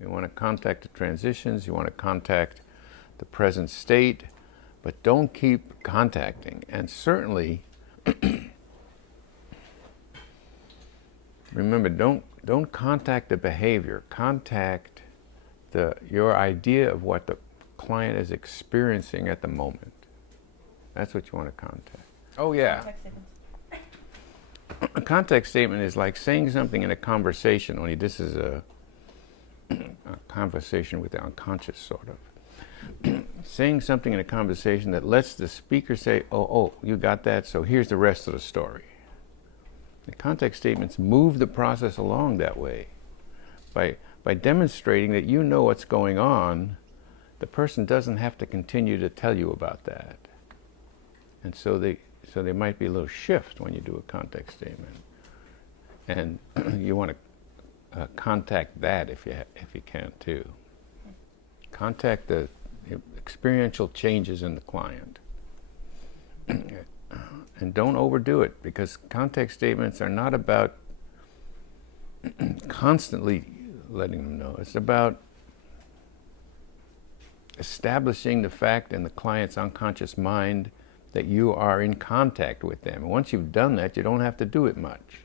You want to contact the transitions, you want to contact the present state, but don't keep contacting. And certainly, remember, don't contact the behavior. Contact your idea of what the client is experiencing at the moment. That's what you want to contact. Oh yeah. Contact statements. A context statement is like saying something in a conversation, only this is a conversation with the unconscious, sort of. Saying something in a conversation that lets the speaker say, oh, you got that, so here's the rest of the story. The context statements move the process along that way. By demonstrating that you know what's going on, the person doesn't have to continue to tell you about that. And so there might be a little shift when you do a context statement. And you want to contact that if you can too. Contact the experiential changes in the client. And don't overdo it, because context statements are not about constantly letting them know. It's about establishing the fact in the client's unconscious mind that you are in contact with them. And once you've done that, you don't have to do it much.